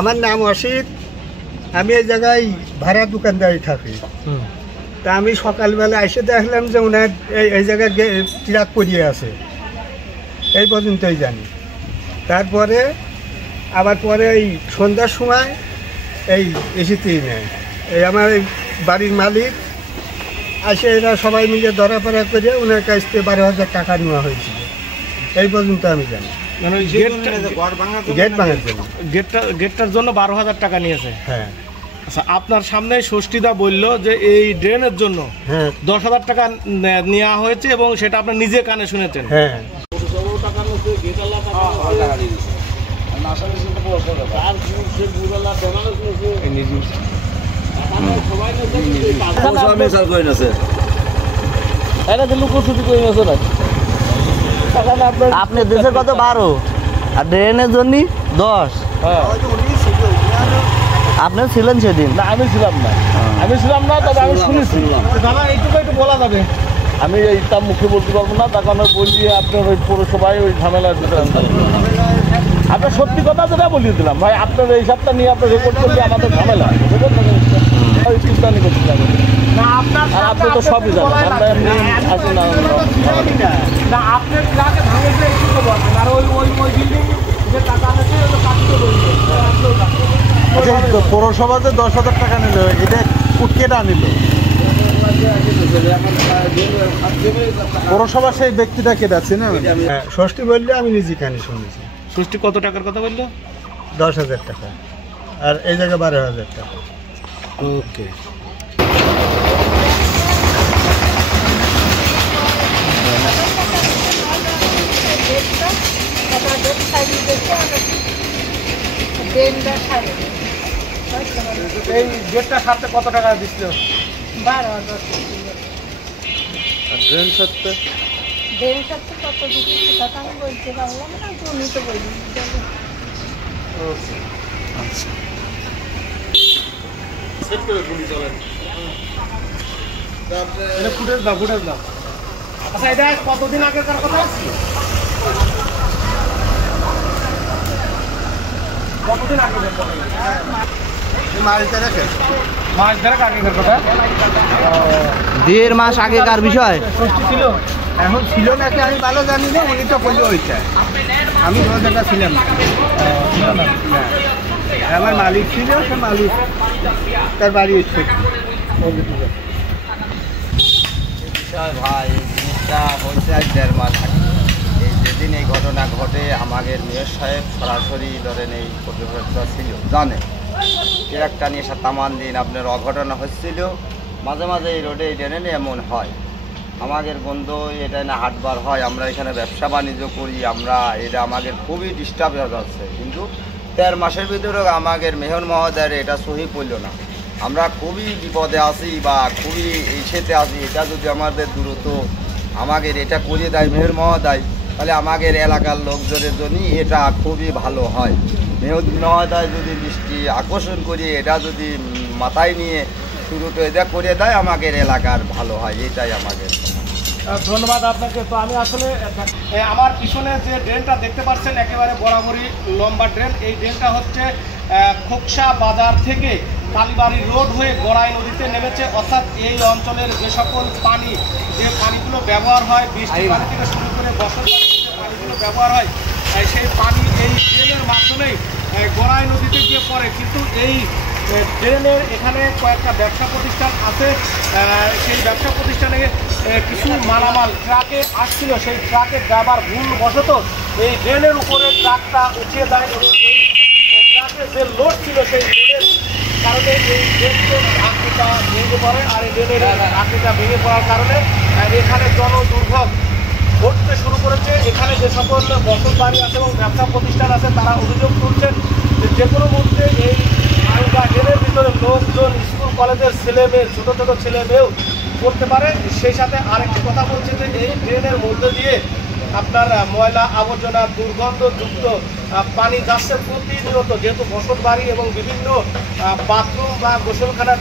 আমার নাম অসিত। আমি এই জায়গায় ভাড়া দোকানদারি থাকি। তা আমি সকালবেলা এসে দেখলাম যে ওনার এই জায়গায় ট্রাক পড়িয়ে আছে, এই পর্যন্তই জানি। তারপরে আবার পরে এই সন্ধ্যার সময় এই এসেতেই নেয় এই আমার এই বাড়ির মালিক আসে, এরা সবাই মিলে ধরাফড়া করে ওনার কাছ থেকে 12,000 টাকা নেওয়া হয়েছিল, এই পর্যন্ত আমি জানি। গেটটার জন্য 12,000 টাকা নিয়েছে। হ্যাঁ। আচ্ছা, আপনার সামনে ষষ্ঠীদা বলল যে এই ড্রেনের জন্য 10,000 টাকা নেওয়া হয়েছে এবং সেটা আপনি নিজে কানে শুনেছেন। হ্যাঁ। আপনি দেশের কত 12 আর ড্রেনের জন্য 10। আপনি ছিলেন সেদিন? না, আমি ছিলাম না, তবে আমি শুনেছি। দাদা এইটুকু একটু বলা যাবে? আমি এইটা মুখে বলতে পারবো না, তার কারণে বলি আপনার ওই পৌরসভায় ওই ঝামেলার ভিতরে আপনার সত্যি কথা যেটা বলিয়ে দিলাম ভাই। আপনার এই হিসাবটা নিয়ে আপনার রেকর্ড করলে আমাদের ঝামেলা চিন্তানি করতে যাবে না। আপনি তো সবই জানেন, আমরা এমনি আসি না। আপনার ট্রাকে ভাঙেছে একটু তো বলবেন, আর ওই বিল্ডিং যে টাকা আছে পৌরসভাতে 10,000 টাকা নিল, এটা কেটা নিল? পৌরসভা সেই ব্যক্তিটা কেটা চিনেন? ষষ্ঠী বললে আমি নিজে কানে শুনেছি। ষষ্ঠী কত টাকার কথা বললো? 10,000 টাকা, আর এই জায়গায় 12,000 টাকা। ওকে। এই গেটটা সাথে কত টাকা দিচ্ছিল? 12,000। ড্রেন সত্ত্বে কত দিচ্ছি সেটা আমি বলতে পারলাম না, তুমি তো বলি। ফুটেজ দাও। আচ্ছা, এটা কতদিন আগেকার কথা? কতদিন আগে? মাস ধরে আগেকার কথা। 1.5 মাস আগেকার বিষয়। ষষ্ঠী ছিল, এখন ছিল নাকি আমি ভালো জানি না, উনি তো বললো ওইটা। আমি ওই জায়গা ছিলাম না। আমার মালিক ছিল, সে মালিক তার বাড়ি এসছে। ভাই, এই জিনিসটা হয়েছে আজ 1.5 মাস আগে। এই যেদিন এই ঘটনা ঘটে আমাদের মেয়র সাহেব সরাসরি ধরেন এই পরিবেশটা ছিল, জানে ট্রাকটা নিয়ে তামান দিন আপনার অঘটনা হচ্ছিল। মাঝে মাঝে এই রোডে এই ড্রেনে এমন হয়, আমাদের বন্ধ এটা না হাটবার হয়, আমরা এখানে ব্যবসা বাণিজ্য করি, আমরা এটা আমাদের খুবই ডিস্টার্ব হয়ে যাচ্ছে। কিন্তু 1.5 মাসের ভিতরে আমাদের মেয়র মহোদয়ের এটা সহি পড়ল না। আমরা খুবই বিপদে আছি বা খুবই ইসেতে আছি, এটা যদি আমাদের দ্রুত আমাদের এটা করিয়ে দেয় মেয়র মহোদয়, তাহলে আমাদের এলাকার লোকজনের জন্য এটা খুবই ভালো হয়। মেয়র মহোদয় যদি দৃষ্টি আকর্ষণ করিয়ে এটা যদি মাথায় নিয়ে শুরুতে এটা করে দেয়, আমাদের এলাকার ভালো হয়, এটাই আমাদের। ধন্যবাদ আপনাকে। তো আমি আসলে আমার পিছনে যে ড্রেনটা দেখতে পাচ্ছেন একেবারে বরাবরই লম্বা ড্রেন। এই ড্রেনটা হচ্ছে খোকসা বাজার থেকে কালীবাড়ি রোড হয়ে গড়াই নদীতে নেমেছে। অর্থাৎ এই অঞ্চলের যে সকল পানি, যে পানিগুলো ব্যবহার হয়, বৃষ্টি পানি থেকে শুরু করে বছর যে পানিগুলো ব্যবহার হয়, সেই পানি এই ড্রেনের মাধ্যমেই গড়াই নদীতে গিয়ে পড়ে। কিন্তু এই ড্রেনের এখানে কয়েকটা ব্যবসা প্রতিষ্ঠান আছে, সেই ব্যবসা প্রতিষ্ঠানে কিছু মালামাল ট্রাকে আসছিল, সেই ট্রাকের ড্রাইভার ভুলবশত এই ড্রেনের উপরে ট্রাকটা উঠিয়ে দেয় এবং এই ট্রাকে যে লোড ছিল সেই লোডের কারণে এই ড্রেনের আকৃতিটা ভেঙে পড়ে। আর এই ড্রেনের আকৃতিটা ভেঙে পড়ার কারণে এখানে জনদুর্ভোগ ঘটতে শুরু করেছে। এখানে যে সকল বসত বাড়ি আছে এবং ব্যবসা প্রতিষ্ঠান আছে তারা অভিযোগ তুলছেন যে কোনো মুহূর্তে এই ড্রেনের ভিতরে লোকজন, স্কুল কলেজের ছেলে মেয়ে, ছোটো ছোটো ছেলে মেয়েও করতে পারে। সেই সাথে আরেকটি কথা বলছে যে এই ড্রেনের মধ্যে দিয়ে আপনার ময়লা আবর্জনা দুর্গন্ধযুক্ত পানি যাচ্ছে প্রতিনিয়ত, যেহেতু বসত বাড়ি এবং বিভিন্ন বাথরুম বা গোসলখানার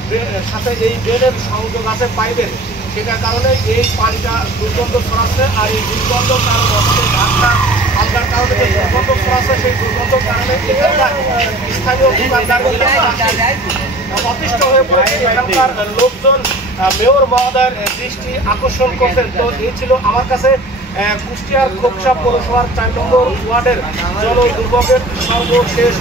সাথে এই ড্রেনের সংযোগ আছে পাইপের, সেটার কারণে এই পানিটা দুর্গন্ধ ছড়াচ্ছে। আর এই দুর্গন্ধ কারণ ঢাকা আপনার কারণে যে দুর্গন্ধ ছড়াচ্ছে সেই দুর্গন্ধের কারণে এখানকার স্থানীয় দোকানদারগুলো অতিষ্ঠ হয়ে পড়েছে। এখানকার লোকজন মেয়র মহোদয়ের দৃষ্টি আকর্ষণ করতেন। তো এই ছিল আমার কাছে কুষ্টিয়ার খোকসা পৌরসভার 4 নম্বর ওয়ার্ডের জল দুর্ভোগের সর্বশেষ